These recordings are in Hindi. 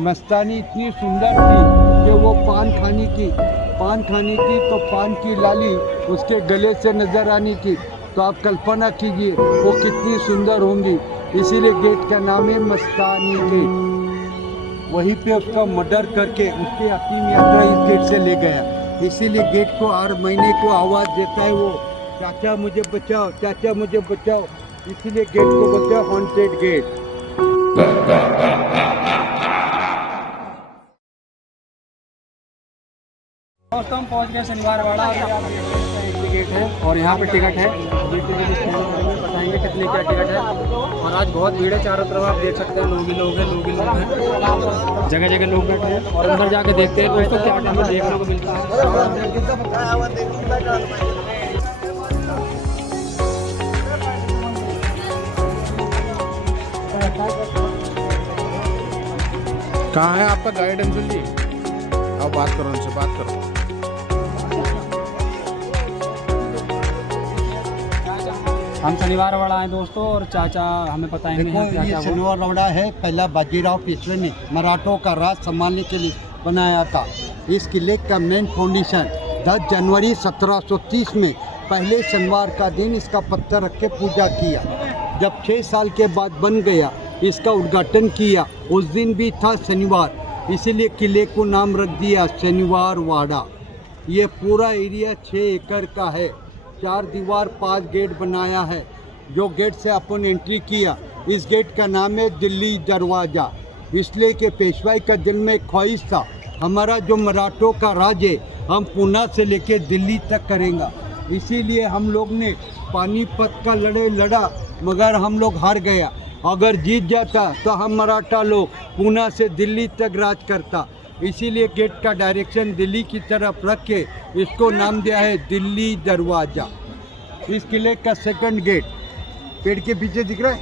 मस्तानी इतनी सुंदर थी कि वो पान खाने की तो पान की लाली उसके गले से नज़र आनी थी। तो आप कल्पना कीजिए वो कितनी सुंदर होंगी। इसीलिए गेट का नाम है मस्तानी गेट। वहीं पे उसका मर्डर करके उसकी अंतिम यात्रा इस गेट से ले गया। इसीलिए गेट को हर महीने को आवाज़ देता है वो, चाचा मुझे बचाओ, चाचा मुझे बचाओ। इसीलिए गेट को बोलते हैं हॉन्टेड गेट। दोस्तों हम पहुंच गए शनिवार वाड़ा। अभी आप देख सकते हैं एंट्री गेट है और यहाँ पे टिकट है। अभी टिकट बताएंगे कितने क्या टिकट है। और आज बहुत भीड़ है चारों तरफ, आप देख सकते हैं लोग ही लोग हैं, जगह जगह लोग बैठे हैं। और अंदर जाके देखते हैं दोस्तों क्या हमें देखने को मिलता है। कहाँ है आपका गाइड अंशुल जी? आओ बात करो, उनसे बात करो। हम शनिवार वाड़ा आए दोस्तों और चाचा हमें बताएंगे देखो क्या ये क्या शनिवार वाड़ा है, पहला बाजीराव पेशवे ने मराठों का राज संभालने के लिए बनाया था। इस किले का मेन फाउंडेशन 10 जनवरी 1730 में पहले शनिवार का दिन इसका पत्थर रख के पूजा किया। जब 6 साल के बाद बन गया, इसका उद्घाटन किया, उस दिन भी था शनिवार, इसीलिए किले को नाम रख दिया शनिवार वाड़ा। ये पूरा एरिया 6 एकड़ का है। 4 दीवार 5 गेट बनाया है। जो गेट से अपन एंट्री किया, इस गेट का नाम है दिल्ली दरवाज़ा, इसलिए कि पेशवाई का दिल में ख्वाहिश था, हमारा जो मराठों का राज है हम पूना से लेके दिल्ली तक करेंगे। इसीलिए हम लोग ने पानीपत का लड़ा, मगर हम लोग हार गया। अगर जीत जाता तो हम मराठा लोग पूना से दिल्ली तक राज करता। इसीलिए गेट का डायरेक्शन दिल्ली की तरफ रख के इसको नाम दिया है दिल्ली दरवाज़ा। इस किले का सेकंड गेट पेड़ के पीछे दिख रहा है,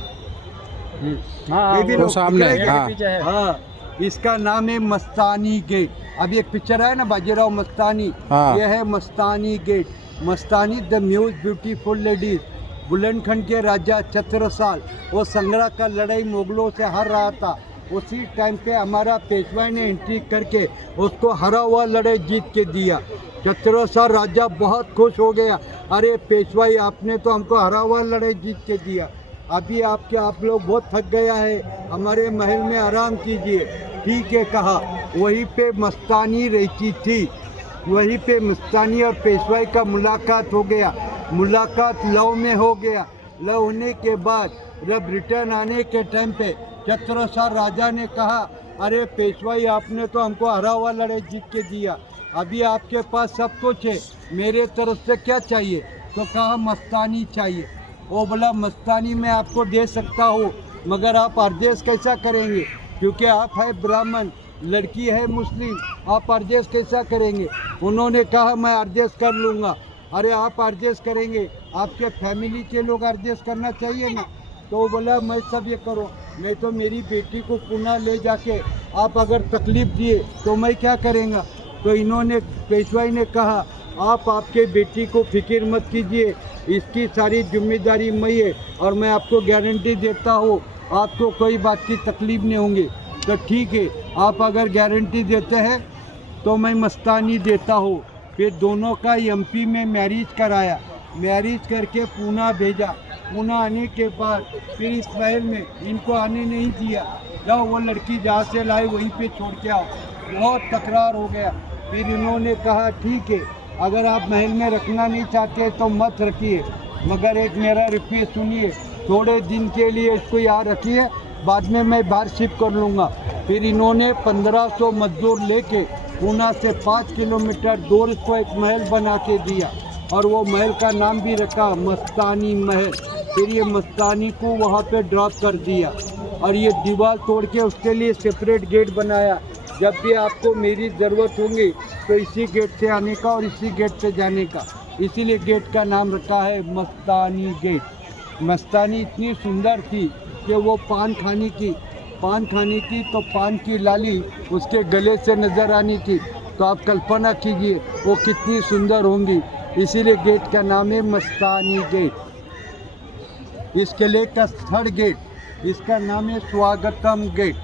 हाँ, ये भी वो लोग सामने दिख रहा है? हाँ। पीछे है। हाँ, इसका नाम है मस्तानी गेट। अभी एक पिक्चर है ना बाजीराव मस्तानी, हाँ। ये है Mastani gate. Mastani the muse beautiful ladies. Bundelkhand के राजा छत्रसाल वो संग्राम का लड़ाई मुगलों से हार रहा था। उसी टाइम पे हमारा पेशवाई ने एंट्री करके उसको हरा हुआ लड़ाई जीत के दिया। छत्रसाल राजा बहुत खुश हो गया, अरे पेशवाई आपने तो हमको हरा हुआ लड़ाई जीत के दिया, अभी आप लोग बहुत थक गया है, हमारे महल में आराम कीजिए। ठीक है कहा। वहीं पे मस्तानी रहती थी, वहीं पे मस्तानी और पेशवाई का मुलाकात हो गया। मुलाकात लव में हो गया। लव होने के बाद जब रिटर्न आने के टाइम पे छत्रसाल राजा ने कहा, अरे पेशवाई आपने तो हमको हरा हुआ लड़ाई जीत के दिया, अभी आपके पास सब कुछ है, मेरे तरफ से क्या चाहिए? तो कहा मस्तानी चाहिए। वो बोला मस्तानी मैं आपको दे सकता हूँ, मगर आप अर्जेस कैसा करेंगे? क्योंकि आप है ब्राह्मण, लड़की है मुस्लिम, आप अर्जेस कैसा करेंगे? उन्होंने कहा मैं अर्जेस कर लूँगा। अरे आप अर्जेस करेंगे, आपके फैमिली के लोग अर्जेस करना चाहिए ना। तो वो बोला मैं सब ये करो, नहीं तो मेरी बेटी को पुणे ले जाके आप अगर तकलीफ़ दिए तो मैं क्या करेंगा? तो इन्होंने पेशवाई ने कहा आप आपके बेटी को फिक्र मत कीजिए, इसकी सारी जिम्मेदारी मैं है और मैं आपको गारंटी देता हूँ आपको कोई बात की तकलीफ़ नहीं होंगी। तो ठीक है, आप अगर गारंटी देते हैं तो मैं मस्तानी देता हूँ। फिर दोनों का एमपी में मैरिज कराया, मैरिज करके पूना भेजा। पूना आने के बाद फिर इस महल में इनको आने नहीं दिया, जब वो लड़की जहाँ से लाई वहीं पे छोड़ के आओ। बहुत तकरार हो गया। फिर इन्होंने कहा ठीक है, अगर आप महल में रखना नहीं चाहते तो मत रखिए, मगर एक मेरा रिक्वेस्ट सुनिए, थोड़े दिन के लिए इसको यहाँ रखिए, बाद में मैं बाहर शिफ्ट कर लूँगा। फिर इन्होंने 1500 मजदूर लेके पूना से 5 किलोमीटर दूर इसको एक महल बना के दिया और वो महल का नाम भी रखा मस्तानी महल। फिर ये मस्तानी को वहाँ पे ड्रॉप कर दिया और ये दीवार तोड़ के उसके लिए सेपरेट गेट बनाया। जब भी आपको मेरी ज़रूरत होगी तो इसी गेट से आने का और इसी गेट से जाने का, इसीलिए गेट का नाम रखा है मस्तानी गेट। मस्तानी इतनी सुंदर थी कि वो पान खाने की तो पान की लाली उसके गले से नज़र आनी थी। तो आप कल्पना कीजिए वो कितनी सुंदर होंगी। इसीलिए गेट का नाम है मस्तानी गेट। इस किले का थर्ड गेट, इसका नाम है स्वागतम गेट।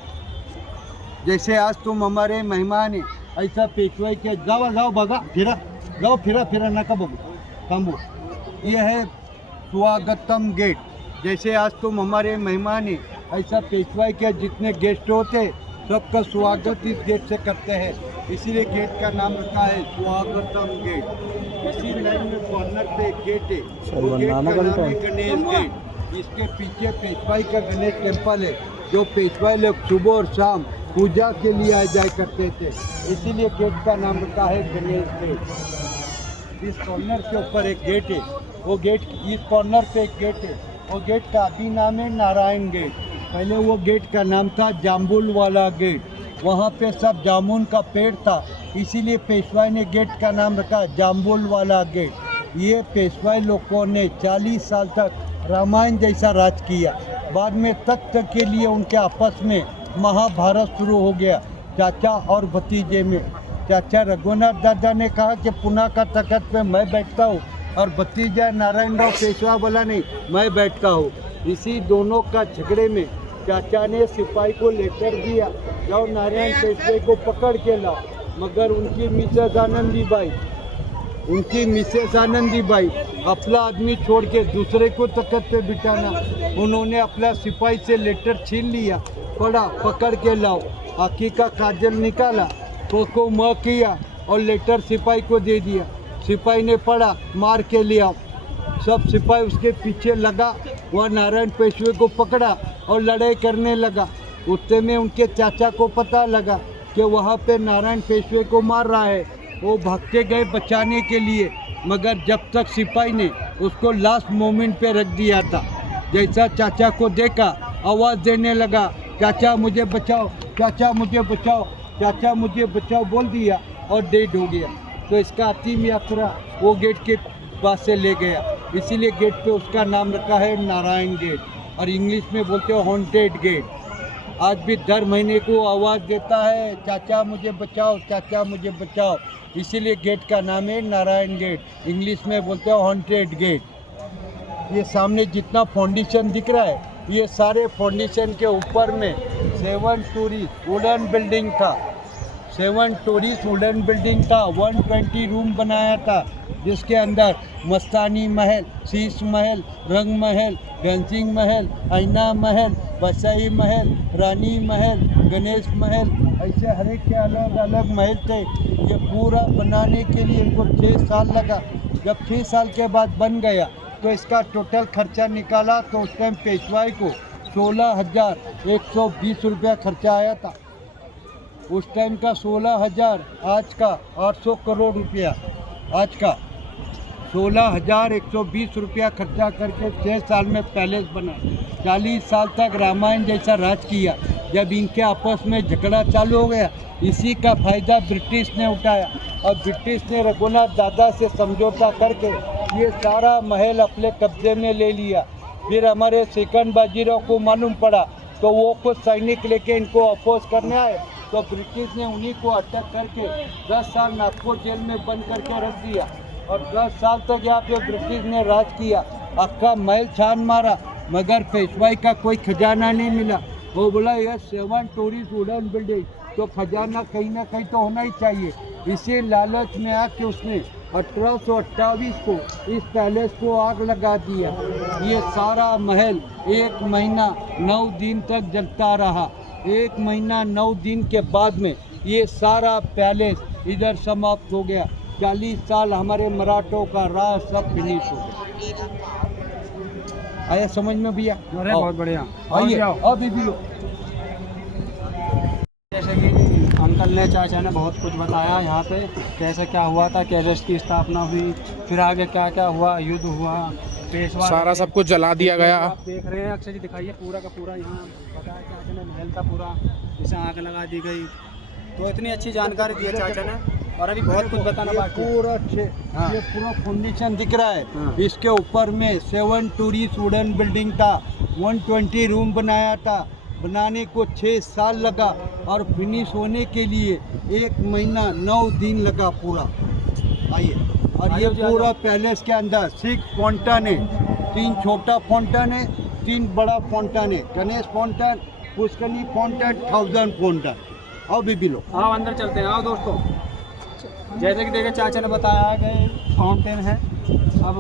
जैसे आज तुम हमारे मेहमान आहे ऐसा पेशवाई के जावा जाओ बघा फिरा जाओ फिरा नका बघू थांबो. ये है स्वागतम गेट. जैसे आज तुम हमारे मेहमान हैं ऐसा पेशवाई के जितने गेस्ट होते सबका स्वागत इस गेट से करते हैं, इसीलिए गेट का नाम रखा है स्वागतम गेट. इसी लाइन में कॉर्नर पे एक गेट है, वो गेट का नाम है गणेश गेट. इसके पीछे पेशवाई का गणेश टेम्पल है जो पेशवाई लोग सुबह और शाम पूजा के लिए आ जाया करते थे, इसीलिए गेट का नाम रखा है गणेश गेट. इस कॉर्नर के ऊपर एक गेट है, वो गेट इस कॉर्नर पे एक गेट है, वो गेट का अभी नाम है नारायण गेट. पहले वो गेट का नाम था जाम्बुल वाला गेट. वहाँ पे सब जामुन का पेड़ था, इसीलिए पेशवाई ने गेट का नाम रखा जाम्बुल वाला गेट. ये पेशवाई लोगों ने 40 साल तक रामायण जैसा राज किया. बाद में तख्त के लिए उनके आपस में महाभारत शुरू हो गया चाचा और भतीजे में. चाचा रघुनाथ दादा ने कहा कि पुणे का तख्त पे मैं बैठता हूँ और भतीजा नारायण राव पेशवा बोला नहीं मैं बैठता हूँ. इसी दोनों का झगड़े में चाचा ने सिपाही को लेटर दिया जाओ नारायण पेशवे को पकड़ के लाओ, मगर उनकी मिसेस आनंदीबाई अपना आदमी छोड़ के दूसरे को तख्त पे बिठाना. उन्होंने अपना सिपाही से लेटर छीन लिया, पढ़ा पकड़ के लाओ, आँखी का काजल निकाला, को म किया और लेटर सिपाही को दे दिया. सिपाही ने पढ़ा मार के लिया. सब सिपाही उसके पीछे लगा, वह नारायण पेशवे को पकड़ा और लड़ाई करने लगा. उतने में उनके चाचा को पता लगा कि वहाँ पे नारायण पेशवे को मार रहा है. वो भागते गए बचाने के लिए, मगर जब तक सिपाही ने उसको लास्ट मोमेंट पे रख दिया था. जैसा चाचा को देखा आवाज़ देने लगा चाचा मुझे बचाओ, चाचा मुझे बचाओ, चाचा मुझे बचाओ बोल दिया और डेड हो गया. तो इसका अंतिम यात्रा वो गेट के पास से ले गया, इसीलिए गेट पे उसका नाम रखा है नारायण गेट और इंग्लिश में बोलते हो हॉन्टेड गेट. आज भी दर महीने को आवाज़ देता है चाचा मुझे बचाओ, चाचा मुझे बचाओ, इसीलिए गेट का नाम है नारायण गेट. इंग्लिश में बोलते हो हॉन्टेड गेट. ये सामने जितना फाउंडेशन दिख रहा है ये सारे फाउंडेशन के ऊपर में 7 स्टोरी वुडन बिल्डिंग था. 7 स्टोरीज वुडन बिल्डिंग था. 120 रूम बनाया था जिसके अंदर मस्तानी महल, शीश महल, रंग महल, घनसिंह महल, आईना महल, बसाई महल, रानी महल, गणेश महल, ऐसे हर एक के अलग अलग महल थे. ये पूरा बनाने के लिए इनको 6 साल लगा. जब 6 साल के बाद बन गया तो इसका टोटल खर्चा निकाला तो उस टाइम पेशवाई को 16,120 रुपया खर्चा आया था. उस टाइम का 16,000, आज का 800 करोड़ रुपया. आज का 16,120 रुपया खर्चा करके 6 साल में पैलेस बना. 40 साल तक रामायण जैसा राज किया. जब इनके आपस में झगड़ा चालू हो गया इसी का फ़ायदा ब्रिटिश ने उठाया और ब्रिटिश ने रघुनाथ दादा से समझौता करके ये सारा महल अपने कब्जे में ले लिया. फिर हमारे सेकंड बाजीराव को मालूम पड़ा तो वो कुछ सैनिक लेके इनको अपोज करने आए तो ब्रिटिश ने उन्हीं को अटक करके 10 साल नागपुर जेल में बंद करके रख दिया और 10 साल तक यहाँ पे ब्रिटिश ने राज किया. आपका महल छान मारा मगर पेशवाई का कोई खजाना नहीं मिला. वो बोला यह 7 स्टोरीज वुडन बिल्डिंग तो खजाना कहीं ना कहीं तो होना ही चाहिए. इसी लालच में आके उसने 1828 को इस पैलेस को आग लगा दिया. ये सारा महल 1 महीना 9 दिन तक जलता रहा. 1 महीना 9 दिन के बाद में ये सारा पैलेस इधर समाप्त हो गया. 40 साल हमारे मराठों का राज सब फिनिश हो गया. आया समझ में भैया? अरे बहुत बढ़िया. आइए अभी भी लो. जैसे कि अंकल ने चाचा ने बहुत कुछ बताया यहाँ पे कैसे क्या हुआ था, कैसे इसकी स्थापना हुई, फिर आगे क्या क्या हुआ, युद्ध हुआ, पेशवा सारा सब कुछ जला दिया गया. आप देख रहे हैं अक्षय जी, दिखाइए पूरा का पूरा. यहाँ बताया चाचा ने महल था पूरा जिसे आग लगा दी गई. तो इतनी अच्छी जानकारी दी है चाचा ने और अभी बहुत कुछ बताना बाकी है. पूरा ये पूरा फाउंडेशन दिख रहा है. हाँ. इसके ऊपर में 7 स्टोरीज वुडन बिल्डिंग था. 120 रूम बनाया था. बनाने को 6 साल लगा और फिनिश होने के लिए 1 महीना 9 दिन लगा पूरा. आइए. और ये पूरा पैलेस के अंदर 6 फाउंटेन है. 3 छोटा फाउंटेन है, 3 बड़ा फाउंटेन है. Ganesh fountain, Pushkarni fountain, 1000 fountain. आओ बीबी लोग। आओ अंदर चलते हैं, आओ दोस्तों। जैसे कि देखे चाचा ने बताया कि फाउंटेन है। अब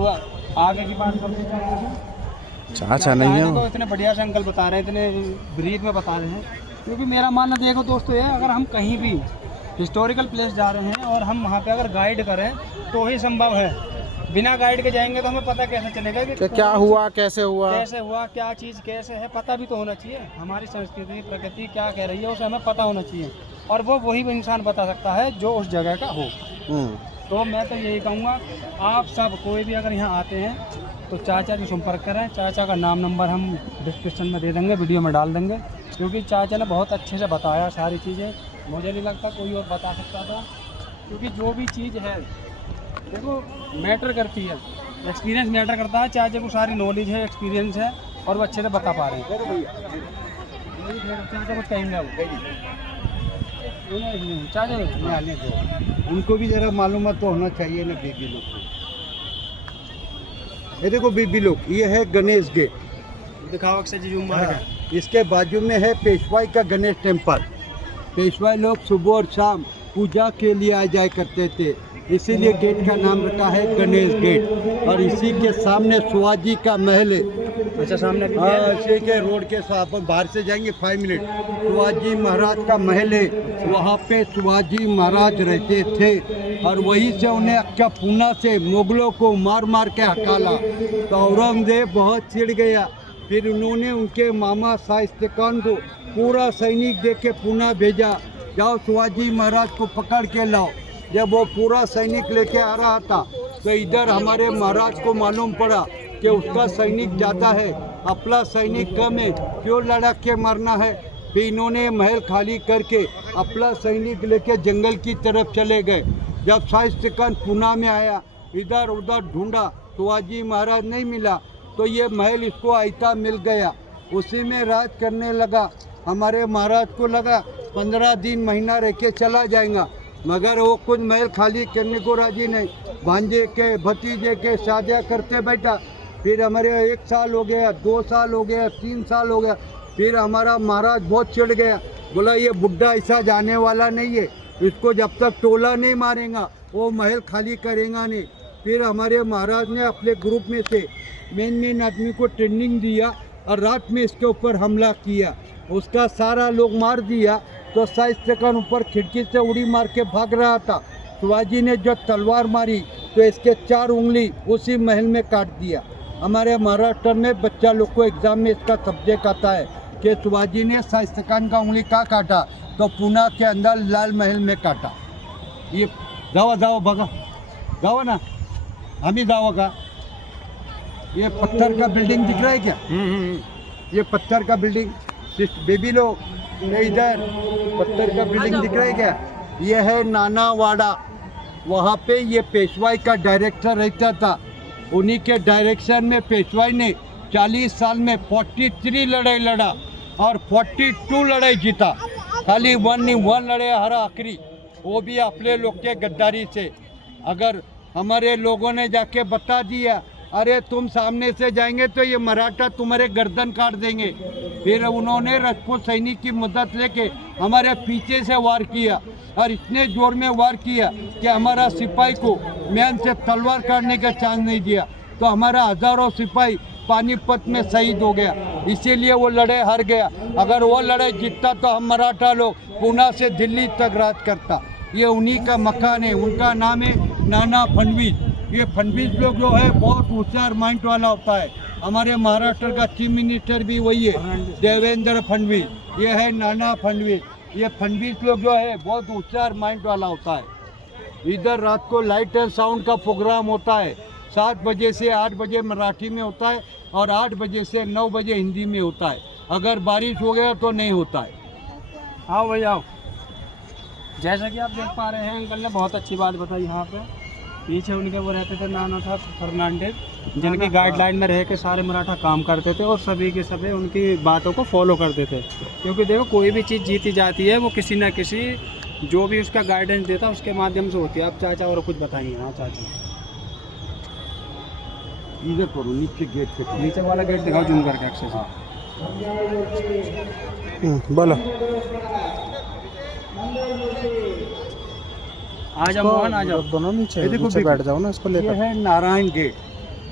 आगे की बात करते हैं। चाचा नहीं है तो इतने बढ़िया से अंकल बता रहे हैं, इतने ब्रीफ में बता रहे हैं। क्योंकि मेरा मानना देखो दोस्तों, ये अगर हम कहीं भी हिस्टोरिकल प्लेस जा रहे हैं और हम वहाँ पे अगर गाइड करें तो ही संभव है। बिना गाइड के जाएंगे तो हमें पता कैसे चलेगा कि क्या हुआ, कैसे हुआ, क्या चीज़ कैसे है, पता भी तो होना चाहिए। हमारी संस्कृति प्रकृति क्या कह रही है उसे हमें पता होना चाहिए, और वो वही इंसान बता सकता है जो उस जगह का हो। तो मैं तो यही कहूँगा, आप सब कोई भी अगर यहाँ आते हैं तो चाचा से संपर्क करें। चाचा का नाम नंबर हम डिस्क्रिप्शन में दे देंगे, वीडियो में डाल देंगे। क्योंकि चाचा ने बहुत अच्छे से बताया सारी चीज़ें, मुझे नहीं लगता कोई और बता सकता था। क्योंकि जो भी चीज़ है देखो मैटर करती है, एक्सपीरियंस मैटर करता है। चाचा को सारी नॉलेज है, एक्सपीरियंस है, और वो अच्छे से बता पा रहे हैं। चाचा कुछ कहेंगे चाचा, उनको भी जरा मालूमात तो होना चाहिए ना बीबी लोग को। ये देखो बीबी लोग, ये है गणेश गेट, दिखाओ अक्षय जी जूम मार के। इसके बाजू में है पेशवाई का गणेश टेम्पल। पेशवाई लोग सुबह और शाम पूजा के लिए आ जाया करते थे, इसीलिए गेट का नाम रखा है गणेश गेट। और इसी के सामने शिवाजी का महल है। अच्छा, सामने हाँ, इसी के रोड के साथ बाहर से जाएंगे 5 मिनट, शिवाजी महाराज का महल है। वहाँ पे शिवाजी महाराज रहते थे, और वहीं से उन्हें क्या पूना से मुगलों को मार मार के हकाला। तो औरंगजेब बहुत चिढ़ गया, फिर उन्होंने उनके मामा शाइस्ता खान को पूरा सैनिक दे के पूना भेजा, जाओ शिवाजी महाराज को पकड़ के लाओ। जब वो पूरा सैनिक लेके आ रहा था तो इधर हमारे महाराज को मालूम पड़ा कि उसका सैनिक ज़्यादा है, अपना सैनिक कम है, क्यों लड़ा के मारना है। फिर इन्होंने महल खाली करके अपना सैनिक लेके जंगल की तरफ चले गए। जब शाइस्ता खान पूना में आया, इधर उधर ढूंढा, शिवाजी महाराज नहीं मिला, तो ये महल इसको आयता मिल गया। उसी में राज करने लगा। हमारे महाराज को लगा 15 दिन महीना रह के चला जाएगा, मगर वो कुछ महल खाली करने को राजी नहीं। भांजे के भतीजे के शादियाँ करते बैठा। फिर हमारे 1 साल हो गया, 2 साल हो गया, 3 साल हो गया। फिर हमारा महाराज बहुत चिढ़ गया, बोला ये बुढ़ा ऐसा जाने वाला नहीं है, इसको जब तक टोला नहीं मारेगा वो महल खाली करेगा नहीं। फिर हमारे महाराज ने अपने ग्रुप में से मेन आदमी को ट्रेनिंग दिया और रात में इसके ऊपर हमला किया। उसका सारा लोग मार दिया। तो शाइस्ता खान ऊपर खिड़की से उड़ी मार के भाग रहा था। शिवाजी ने जब तलवार मारी तो इसके 4 उंगली उसी महल में काट दिया। हमारे महाराष्ट्र में बच्चा लोग को एग्जाम में इसका सब्जेक्ट आता है कि शिवाजी ने शाइस्ता खान का उंगली कहाँ काटा, तो पूना के अंदर लाल महल में काटा। ये जाओ बघा, जाओ ना, हम ही जाओ का। ये पत्थर का बिल्डिंग दिख रहा है क्या? ये पत्थर का बिल्डिंग, बेबी लोग इधर पत्थर का बिल्डिंग दिख रहा है क्या? ये है नानावाड़ा। वहाँ पे ये पेशवाई का डायरेक्टर रहता था। उन्हीं के डायरेक्शन में पेशवाई ने 40 साल में 43 लड़ाई लड़ा और 42 लड़ाई जीता। खाली 1 लड़ाई हरा आखिरी, वो भी अपने लोग के गद्दारी से। अगर हमारे लोगों ने जाके बता दिया अरे तुम सामने से जाएंगे तो ये मराठा तुम्हारे गर्दन काट देंगे, फिर उन्होंने राजपूत सैनिक की मदद लेके हमारे पीछे से वार किया और इतने जोर में वार किया कि हमारा सिपाही को मैन से तलवार काटने का चांस नहीं दिया। तो हमारा हज़ारों सिपाही पानीपत में शहीद हो गया, इसीलिए वो लड़ाई हार गया। अगर वो लड़ाई जीतता तो हम मराठा लोग पूना से दिल्ली तक राज करता। ये उन्हीं का मकान है, उनका नाम है नाना फडणवीस। ये फडणवीस लोग जो है बहुत होशियार माइंड वाला होता है। हमारे महाराष्ट्र का चीफ मिनिस्टर भी वही है, देवेंद्र फडणवीस। ये है नाना फडणवीस। ये फडणवीस लोग जो है बहुत होशियार माइंड वाला होता है। इधर रात को लाइट एंड साउंड का प्रोग्राम होता है। 7 बजे से 8 बजे मराठी में होता है और 8 बजे से 9 बजे हिंदी में होता है। अगर बारिश हो गया तो नहीं होता है। आओ भाई आओ। जैसा कि आप देख पा रहे हैं, अंकल ने बहुत अच्छी बात बताई। यहाँ पे पीछे उनके वो रहते थे नाना साहब फर्नांडिस, जिनकी गाइडलाइन में रह के सारे मराठा काम करते थे और सभी के सभी उनकी बातों को फॉलो करते थे। क्योंकि देखो कोई भी चीज़ जीती जाती है वो किसी ना किसी जो भी उसका गाइडेंस देता है उसके माध्यम से होती है। आप चाचा और कुछ बताइए। हाँ चाचा, इधर करो, नीचे गेट पे, नीचे वाला गेट दिखाओ जूम करके एक्सेस। बोलो। आ जाओ मोहन, आ जाओ। दोनों नीचे ये देखो नीचे देखो। बैठ जाओ ना इसको ये लेकर। है नारायण गेट,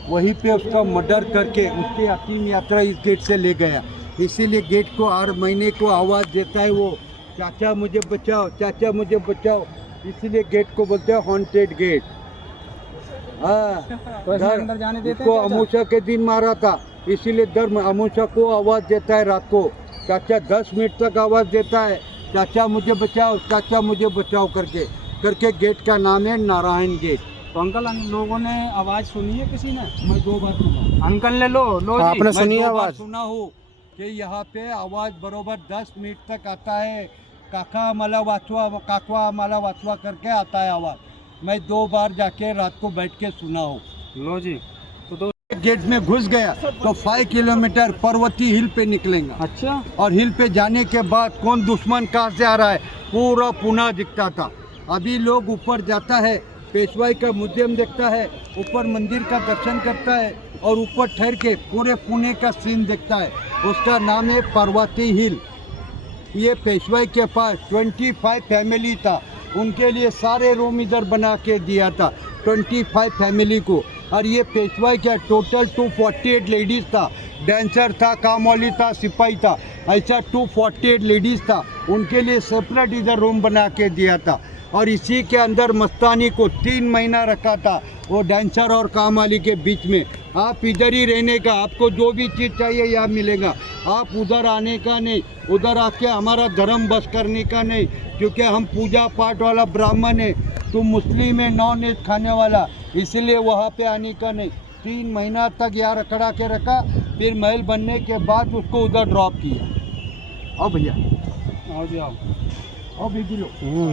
वहीं पे उसका मर्डर करके उसकी अंतिम यात्रा इस गेट से ले गया। इसीलिए गेट को हर महीने को आवाज़ देता है वो, चाचा मुझे बचाओ, चाचा मुझे बचाओ। इसीलिए गेट को बोलते हैं हॉन्टेड गेट। हाँ, तो ऐसे अंदर जाने देते इसको हैं चाचा? अमूसा के दिन मारा था, इसीलिए धर्म अमूसा को आवाज़ देता है रात को। चाचा 10 मिनट तक आवाज़ देता है, चाचा मुझे बचाओ, चाचा मुझे बचाओ करके करके गेट का नाम है नारायण गेट। तो अंकल, हम लोगों ने आवाज़ सुनी है किसी ने? मैं 2 बार सुना, अंकल ने लो लो जी। आपने मैं सुनी 2 बार आवाज? सुना हूँ कि यहाँ पे आवाज़ बरोबर 10 मिनट तक आता है। काका मला वाचवा, काकवा मला वाचवा करके आता है आवाज़। मैं 2 बार जाके रात को बैठ के सुना हूँ। लो जी। तो गेट में घुस गया तो 5 किलोमीटर पर्वती हिल पे निकलेंगे, अच्छा, और हिल पे जाने के बाद कौन दुश्मन कहाँ से आ रहा है पूरा पुणे दिखता था। अभी लोग ऊपर जाता है, पेशवाई का म्यूजियम देखता है, ऊपर मंदिर का दर्शन करता है और ऊपर ठहर के पूरे पुणे का सीन देखता है। उसका नाम है पर्वती हिल। ये पेशवाई के पास 25 फैमिली था, उनके लिए सारे रूम इधर बना के दिया था 25 फैमिली को। और ये पेशवाई का टोटल 248 लेडीज़ था, डांसर था, कामवाली था, सिपाही था, ऐसा 248 लेडीज़ था, उनके लिए सेपरेट इधर रूम बना के दिया था। और इसी के अंदर मस्तानी को 3 महीना रखा था वो डांसर और कामवाली के बीच में। आप इधर ही रहने का, आपको जो भी चीज़ चाहिए यहाँ मिलेगा, आप उधर आने का नहीं, उधर आके हमारा धर्म बस करने का नहीं, क्योंकि हम पूजा पाठ वाला ब्राह्मण है, तुम मुस्लिम है नॉन वेज खाने वाला, इसलिए वहाँ पे आने का नहीं। 3 महीना तक यहाँ रखड़ा के रखा, फिर महल बनने के बाद उसको उधर ड्रॉप किया। आओ भैया, आओ जी आओ। आओ बीबी लो।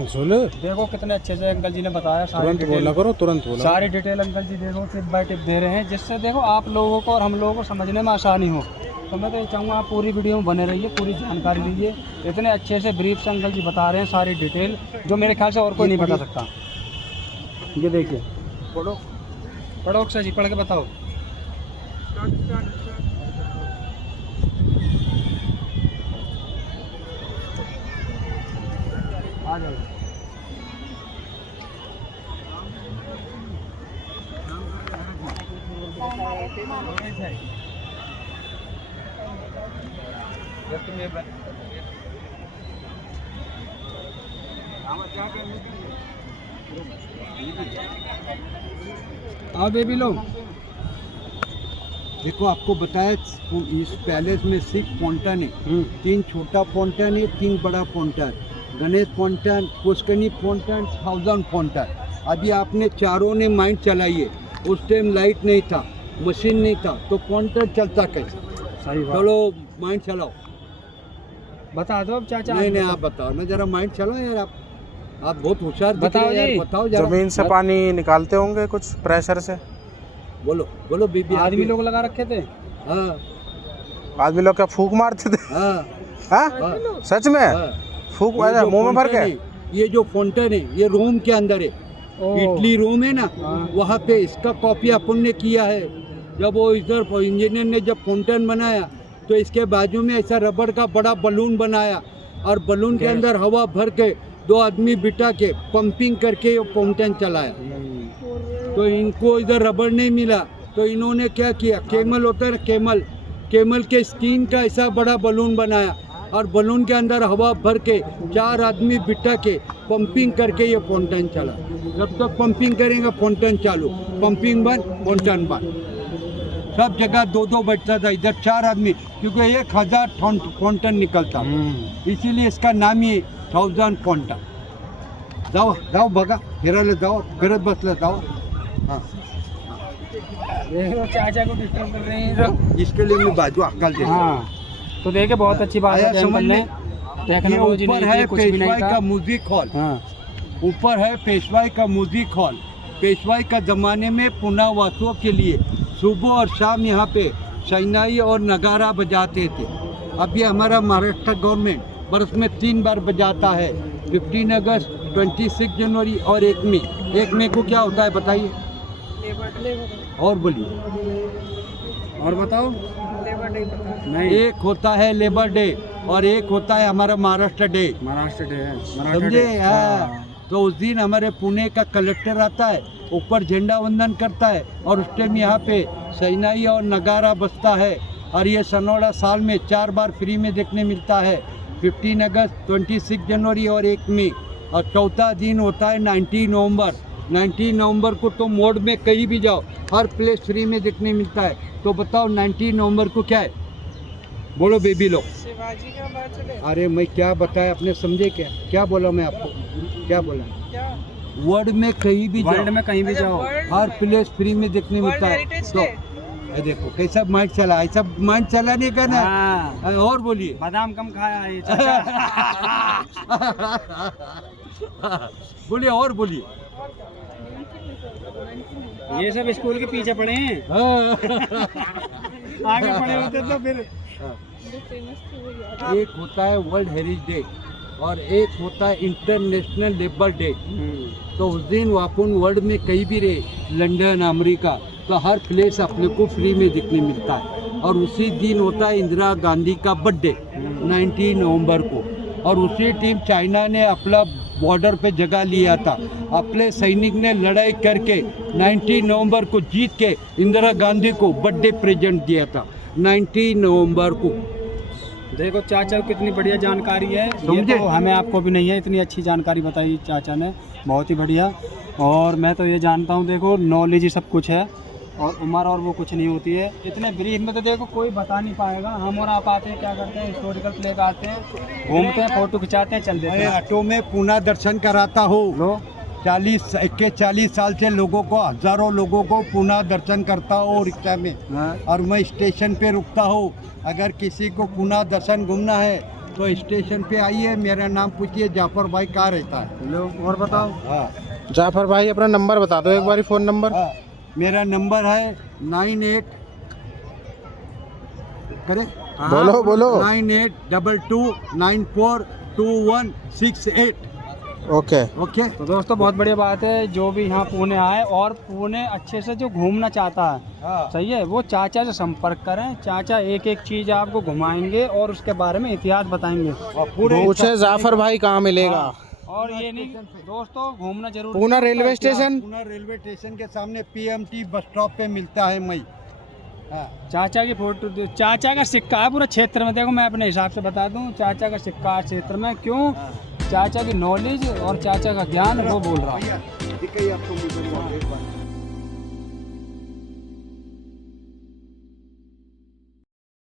सुन, देखो कितने अच्छे से अंकल जी ने बताया, सारी तुरंत डिटेल, बोला करो, तुरंत बोला। सारी डिटेल अंकल जी देखो टिप बाय टिप दे रहे हैं, जिससे देखो आप लोगों को और हम लोगों को समझने में आसानी हो। तो मैं तो ये चाहूँगा आप पूरी वीडियो में बने रहिए, पूरी जानकारी लीजिए। इतने अच्छे से ब्रीफ से अंकल जी बता रहे हैं सारी डिटेल, जो मेरे ख्याल से और कोई नहीं बता सकता। ये देखिए, पढ़ो। पढ़ो अक्षय जी, पढ़ के बताओ। आ जाओ। आओ बेबी लोग। देखो आपको बताया इस पैलेस में 6 फाउंटेन है, 3 छोटा फाउंटेन है, 3 बड़ा fountain, Ganesh fountain, Pushkarni fountain, 1000 fountain. अभी आपने चारों ने माइंड चलाई है, उस टाइम लाइट नहीं था, मशीन नहीं था, तो फाउंटेन चलता कैसे? सही बात। चलो माइंड चलाओ। बता दो अब चाचा। नहीं नहीं, आप बताओ ना जरा, माइंड चलाओ यार। आप बहुत होशियार दिख रहे बताओ हो यार, जी। बताओ जरा। जमीन से पानी निकालते होंगे कुछ प्रेशर से। बोलो बोलो बीबी। आदमी लोग लगा रखे थे। हाँ आदमी लोग क्या फूक मारते थे? हाँ हाँ? हाँ, सच में हाँ। फूक ये जो मुंह में भर फाउंटेन के? है, ये जो फाउंटेन है ये रोम के अंदर है, ओह। इटली रोम है ना, हाँ। वहाँ पे इसका कॉपी अपन ने किया है। जब वो इधर इंजीनियर ने जब फाउंटेन बनाया तो इसके बाजू में ऐसा रबड़ का बड़ा बलून बनाया, और बलून के अंदर हवा भर के 2 आदमी बिठा के पंपिंग करके ये फाउंटेन चलाया। तो इनको इधर रबड़ नहीं मिला, तो इन्होंने क्या किया, केमल होता है ना, केमल के स्किन का ऐसा बड़ा बलून बनाया, और बलून के अंदर हवा भर के 4 आदमी बिठा के पंपिंग करके ये फाउंटेन चला। जब तक पंपिंग करेंगे फाउंटेन चालू, पंपिंग बंद, फाउंटेन बंद। सब जगह 2-2 बैठता था, इधर 4 आदमी, क्योंकि 1000 फाउंटेन निकलता, इसीलिए इसका नाम ही 1000 फाउंटेन। जाओ जाओ बघा, फिरायला जाओ, फिरत बसला जाओ। हाँ, देखो चाचा को डिस्टर्ब कर रहे हैं। इसके लिए मैं बाजू अक्कल दे। हाँ, तो देखे बहुत अच्छी बात आया है समझ में? टेक्नोलॉजी ऊपर नहीं है थी, कुछ भी नहीं पेशवाई का था। म्यूजिक हॉल, हाँ, ऊपर है पेशवाई का म्यूजिक हॉल। पेशवाई का ज़माने में पुणे वासियों के लिए सुबह और शाम यहाँ पे शहनाई और नगारा बजाते थे। अभी हमारा महाराष्ट्र गवर्नमेंट बरस में 3 बार बजाता है, 15 अगस्त, 26 जनवरी और 1 मई। 1 मई को क्या होता है बताइए, और बोलिए। और बताओ। नहीं, एक होता है लेबर डे और एक होता है हमारा महाराष्ट्र डे, महाराष्ट्र डे है, समझे? हाँ। तो उस दिन हमारे पुणे का कलेक्टर आता है, ऊपर झंडा वंदन करता है और उस टाइम यहाँ पे शहनाई और नगारा बजता है। और ये सनोड़ा साल में 4 बार फ्री में देखने मिलता है, 15 अगस्त, 26 जनवरी और 1 मई। और चौथा दिन होता है 19 नवंबर। 19 नवंबर को तो मोड में कहीं भी जाओ, हर प्लेस फ्री में देखने मिलता है। तो बताओ 19 नवंबर को क्या है? बोलो बेबी लोग। शिवाजी का बर्थडे। अरे मैं क्या बताया, आपने समझे क्या? क्या बोला मैं आपको? क्या बोला? क्या? वर्ल्ड में कहीं भी वर्ल्ड जाओ, में कहीं भी जाओ, हर प्लेस फ्री में देखने वर्ल्ड मिलता है। हेरिटेज तो डे। ये देखो कैसा माइंड चला, ऐसा माइंड चलाने का ना। हाँ, और बोलिए। बादाम कम खाया है ये चाचा। बोलिए और बोलिए। ये सब स्कूल के पीछे पड़े हैं, आगे पड़े होते तो फिर। एक होता है वर्ल्ड हेरिटेज डे और एक होता है इंटरनेशनल लेबर डे। तो उस दिन अपन वर्ल्ड में कहीं भी रहे, लंदन, अमेरिका, तो हर प्लेस अपने को फ्री में देखने मिलता है। और उसी दिन होता है इंदिरा गांधी का बर्थडे 19 नवंबर को। और उसी टाइम चाइना ने अपना बॉर्डर पे जगह लिया था, अपने सैनिक ने लड़ाई करके 19 नवंबर को जीत के इंदिरा गांधी को बर्थडे प्रेजेंट दिया था 19 नवंबर को। देखो चाचा को कितनी बढ़िया जानकारी है, ये समझे? तो हमें आपको भी नहीं है, इतनी अच्छी जानकारी बताई चाचा ने, बहुत ही बढ़िया। और मैं तो ये जानता हूँ, देखो नॉलेज ही सब कुछ है और उम्र और वो कुछ नहीं होती है। इतने ब्रीफ में तो देखो कोई बता नहीं पाएगा। हम और आप आते हैं, क्या करते हैं, हिस्टोरिकल प्ले का आते हैं, घूमते हैं, फोटो खिंचाते हैं, चल देते मैं हैं। ऑटो में पूना दर्शन कराता हूँ। लो 40 साल से लोगों को, हजारों लोगों को पूना दर्शन करता हूँ रिक्शा में। हाँ, और मैं स्टेशन पे रुकता हूँ। अगर किसी को पूना दर्शन घूमना है तो स्टेशन पे आइए, मेरा नाम पूछिए, जाफर भाई कहाँ रहता है। लो और बताओ। हाँ जाफर भाई अपना नंबर बता दो एक बार, फ़ोन नंबर। हाँ, मेरा नंबर है 98 करे बोलो बोलो। 9822942168। ओके। ओके। तो दोस्तों बहुत बढ़िया बात है, जो भी यहाँ पुणे आए और पुणे अच्छे से जो घूमना चाहता है, हाँ सही है, वो चाचा से संपर्क करें। चाचा एक एक चीज़ आपको घुमाएंगे और उसके बारे में इतिहास बताएंगे। और पूरे पूछे जाफर भाई कहाँ मिलेगा। और ये नहीं दोस्तों, घूमना जरूर। Poona railway station. Poona railway station के सामने PMT बस स्टॉप पे मिलता है मई। हाँ चाचा की फोटो, चाचा का सिक्का है पूरा क्षेत्र में। देखो मैं अपने हिसाब से बता दूं, चाचा का सिक्का है क्षेत्र में। क्यों? चाचा की नॉलेज और चाचा का ज्ञान वो बोल रहा है। भैया दिखाइए आपको मुझे एक बार।